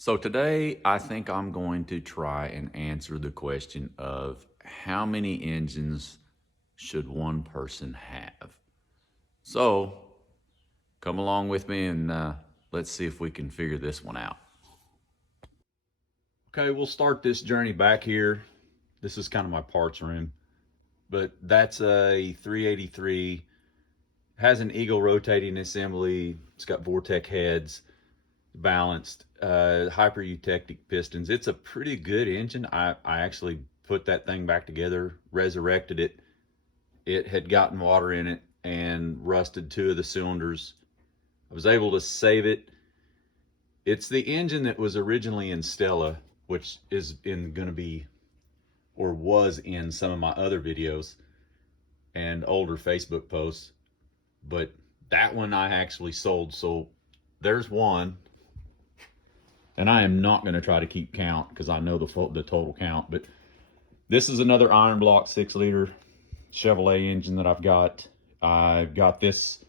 So today, I think I'm going to try and answer the question of how many engines should one person have? So come along with me and let's see if we can figure this one out. Okay, we'll start this journey back here. This is kind of my parts room, but that's a 383. Has an Eagle rotating assembly. It's got Vortec heads, balanced, hyper eutectic pistons. It's a pretty good engine. I actually put that thing back together, resurrected it. It had gotten water in it and rusted two of the cylinders. I was able to save it. It's the engine that was originally in Stella, which is going to be, or was in some of my other videos and older Facebook posts. But that one I actually sold. So there's one. And I am not going to try to keep count because I know the total count. But this is another iron block 6-liter Chevrolet engine that I've got. I got this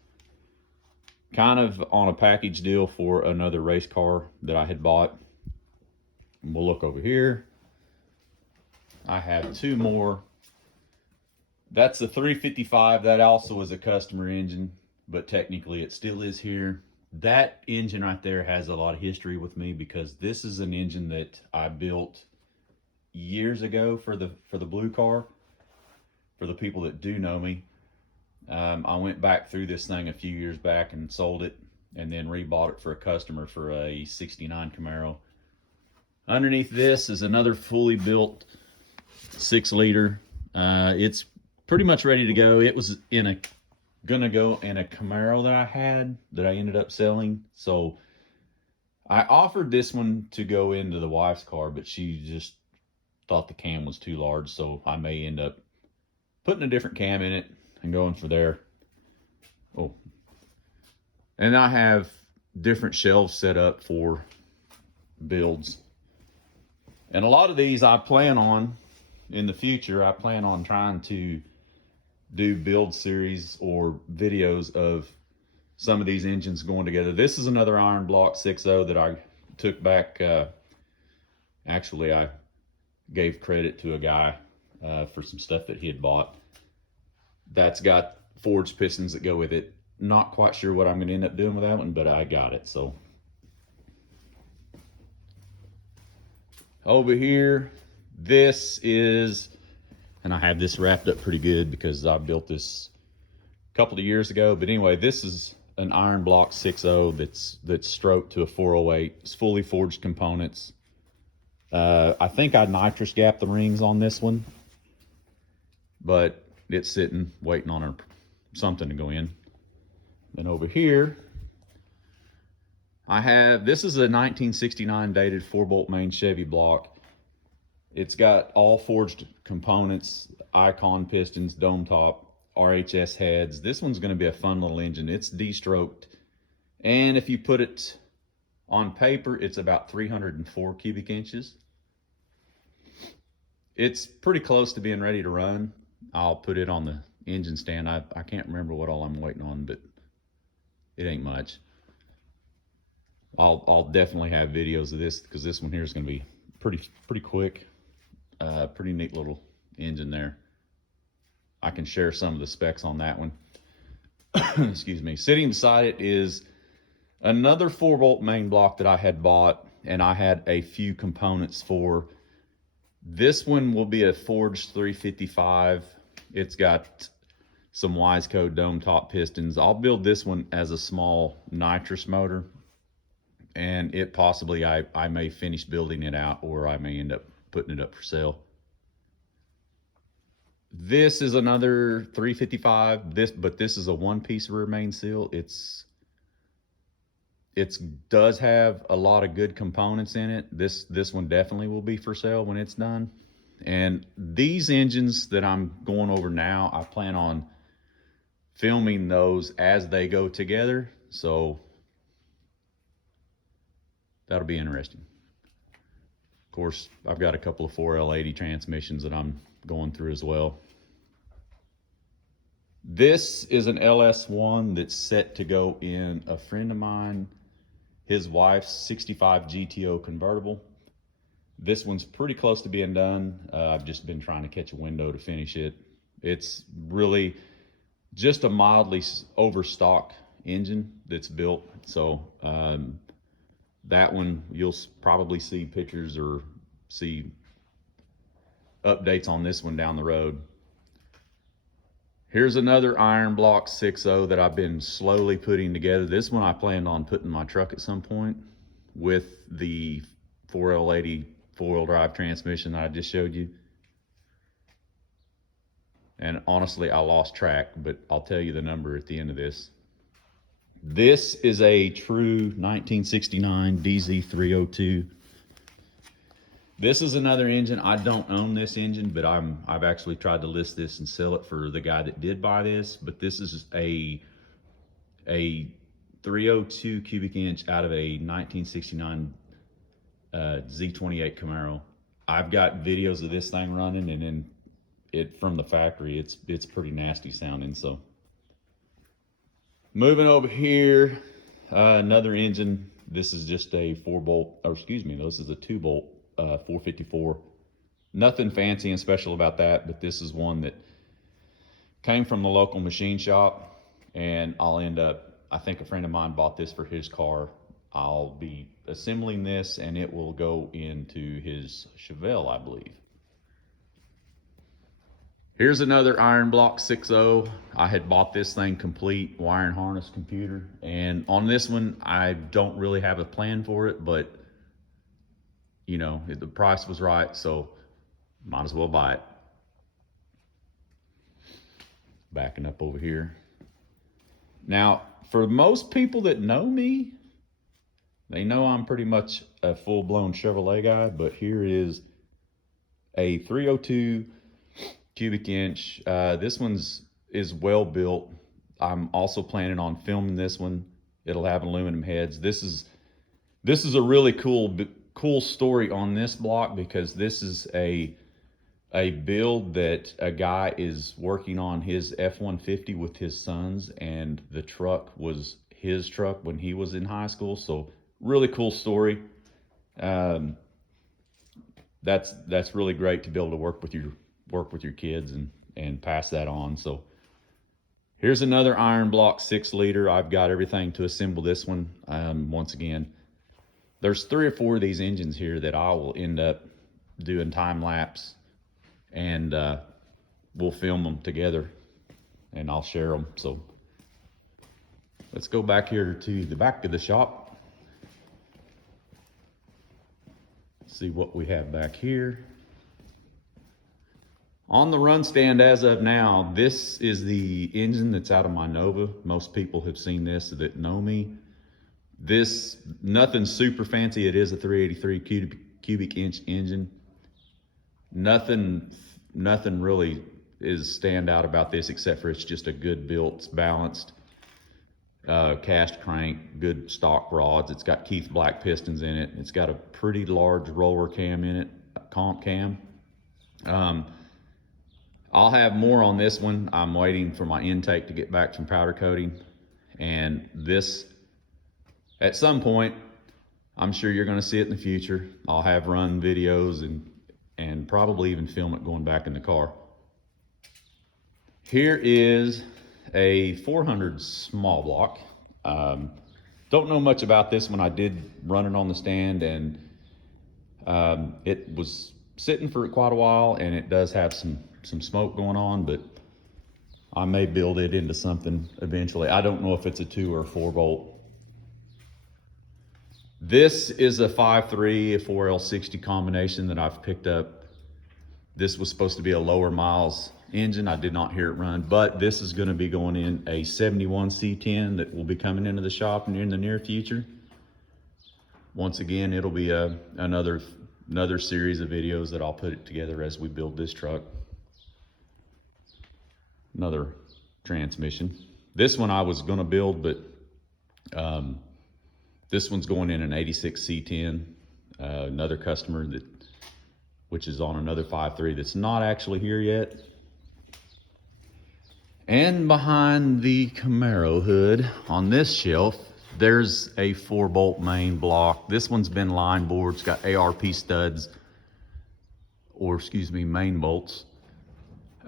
kind of on a package deal for another race car that I had bought. And we'll look over here. I have two more. That's the 355. That also is a customer engine, but technically it still is here. That engine right there has a lot of history with me because this is an engine that I built years ago for the blue car. For the people that do know me, I went back through this thing a few years back and sold it, and then rebought it for a customer for a '69 Camaro. Underneath this is another fully built 6-liter. It's pretty much ready to go. It was gonna go in a Camaro that I ended up selling. So I offered this one to go into the wife's car, but she just thought the cam was too large. So I may end up putting a different cam in it and going for there. Oh, and I have different shelves set up for builds. And a lot of these I plan on in the future. I plan on trying to do build series or videos of some of these engines going together. This is another iron block 6.0 that I took back. Actually, I gave credit to a guy for some stuff that he had bought. That's got forged pistons that go with it. Not quite sure what I'm going to end up doing with that one, but I got it. So over here, this is, and I have this wrapped up pretty good because I built this a couple of years ago. But anyway, this is an iron block 6.0 that's stroked to a 408. It's fully forged components. I think I nitrous gapped the rings on this one, but it's sitting waiting on something to go in. Then over here, I have, this is a 1969 dated 4-bolt main Chevy block. It's got all forged components, Icon pistons, dome top, RHS heads. This one's going to be a fun little engine. It's de-stroked, and if you put it on paper, it's about 304 cubic inches. It's pretty close to being ready to run. I'll put it on the engine stand. I can't remember what all I'm waiting on, but it ain't much. I'll definitely have videos of this because this one here is going to be pretty quick. Pretty neat little engine there. I can share some of the specs on that one. Excuse me. Sitting beside it is another 4-bolt main block that I had bought, and I had a few components for. This one will be a forged 355. It's got some Wiseco dome top pistons. I'll build this one as a small nitrous motor, and it possibly I may finish building it out, or I may end up putting it up for sale. This is another 355. But this is a one-piece rear main seal. It does have a lot of good components in it. This one definitely will be for sale when it's done. And these engines that I'm going over now, I plan on filming those as they go together. So that'll be interesting. Of course, I've got a couple of 4L80 transmissions that I'm going through as well. This is an LS1 that's set to go in a friend of mine. his wife's 65 GTO convertible. This one's pretty close to being done. I've just been trying to catch a window to finish it. It's really just a mildly overstock engine that's built. So that one, you'll probably see pictures or see updates on this one down the road. Here's another iron block 6.0 that I've been slowly putting together. This one I planned on putting in my truck at some point with the 4L80 four-wheel drive transmission that I just showed you. And honestly, I lost track, but I'll tell you the number at the end of this. This is a true 1969 DZ302. This is another engine. I don't own this engine, but I've actually tried to list this and sell it for the guy that did buy this. But this is a 302 cubic inch out of a 1969 Z28 Camaro. I've got videos of this thing running, and then it from the factory. It's pretty nasty sounding. So moving over here, another engine. This is just a 4-bolt, or excuse me, this is a 2-bolt 454. Nothing fancy and special about that, but this is one that came from the local machine shop, and I'll end up, I think a friend of mine bought this for his car. I'll be assembling this and it will go into his Chevelle, I believe. Here's another iron block 6.0. I had bought this thing complete, wire and harness computer, and on this one I don't really have a plan for it, but you know, the price was right, so might as well buy it. Backing up over here. Now, for most people that know me, they know I'm pretty much a full-blown Chevrolet guy, but here is a 302 cubic inch. This is well built. I'm also planning on filming this one. It'll have aluminum heads. This is a really cool story on this block, because this is a build that a guy is working on his F-150 with his sons, and the truck was his truck when he was in high school. So really cool story. That's really great to be able to work with your kids and pass that on. So here's another iron block 6-liter. I've got everything to assemble this one. Once again, there's 3 or 4 of these engines here that I will end up doing time lapse, and we'll film them together and I'll share them. So let's go back here to the back of the shop. See what we have back here. On the run stand as of now, this is the engine that's out of my Nova. Most people have seen this that know me. This, nothing super fancy. It is a 383 cubic inch engine. Nothing really is stand out about this, except for it's just a good built, it's balanced, cast crank, good stock rods. It's got Keith Black pistons in it. It's got a pretty large roller cam in it, comp cam. I'll have more on this one. I'm waiting for my intake to get back from powder coating, and this, at some point, I'm sure you're going to see it in the future. I'll have run videos and probably even film it going back in the car. Here is a 400 small block. Don't know much about this one. I did run it on the stand, and it was sitting for quite a while, and it does have some smoke going on, but I may build it into something eventually. I don't know if it's a 2 or a 4 bolt. This is a 5.3, a 4L60 combination that I've picked up. This was supposed to be a lower miles engine. I did not hear it run, but this is going to be going in a 71 C10 that will be coming into the shop in the near future. Once again, it'll be another series of videos that I'll put it together as we build this truck. Another transmission. This one I was going to build, but this one's going in an 86 C10. Another customer which is on another 5.3 that's not actually here yet. And behind the Camaro hood on this shelf There's a 4-bolt main block. This one's been line bored. It's got ARP studs, or excuse me, main bolts.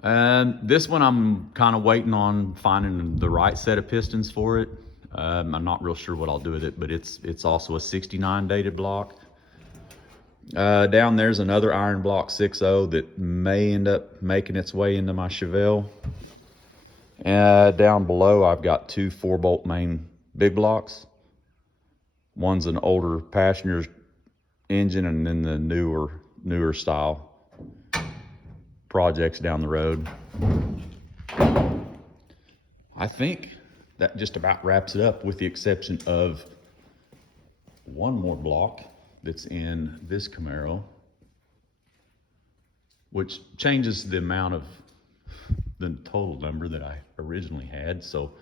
This one I'm kind of waiting on finding the right set of pistons for it. I'm not real sure what I'll do with it, but it's also a 69 dated block. Down there's another iron block 6.0 that may end up making its way into my Chevelle. Down below I've got 2 4-bolt main big blocks. One's an older passenger engine, and then the newer style projects down the road. I think that just about wraps it up, with the exception of one more block that's in this Camaro, which changes the amount of the total number that I originally had. So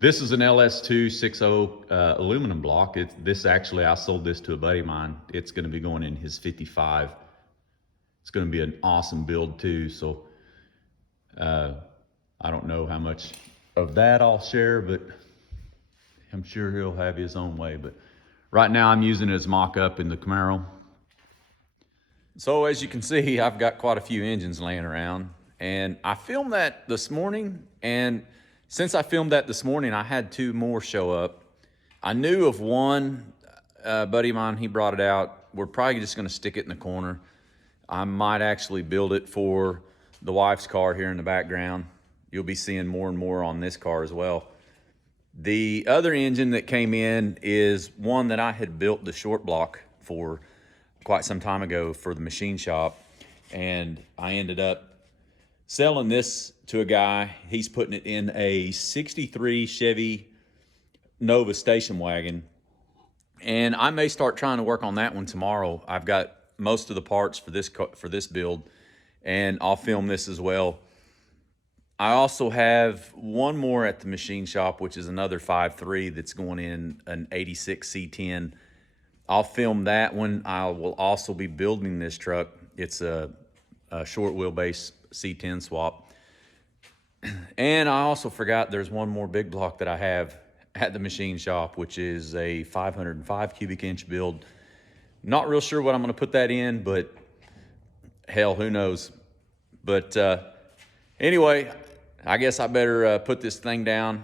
this is an LS2 6.0 aluminum block. This actually, I sold this to a buddy of mine. It's going to be going in his 55. It's going to be an awesome build too. So I don't know how much of that I'll share, but I'm sure he'll have his own way. But right now I'm using it as mock-up in the Camaro. So as you can see, I've got quite a few engines laying around, and I filmed that this morning, and since I filmed that this morning, I had 2 more show up. I knew of one, buddy of mine, he brought it out. We're probably just gonna stick it in the corner. I might actually build it for the wife's car here in the background. You'll be seeing more and more on this car as well. The other engine that came in is one that I had built the short block for quite some time ago for the machine shop, and I ended up selling this to a guy. He's putting it in a 63 Chevy Nova station wagon, and I may start trying to work on that one tomorrow. I've got most of the parts for this build, and I'll film this as well. I also have one more at the machine shop, which is another 5.3 that's going in an 86 C10. I'll film that one. I will also be building this truck. It's a short wheelbase C10 swap. And I also forgot there's one more big block that I have at the machine shop, which is a 505 cubic inch build. Not real sure what I'm going to put that in, but hell, who knows. But anyway, I guess I better put this thing down.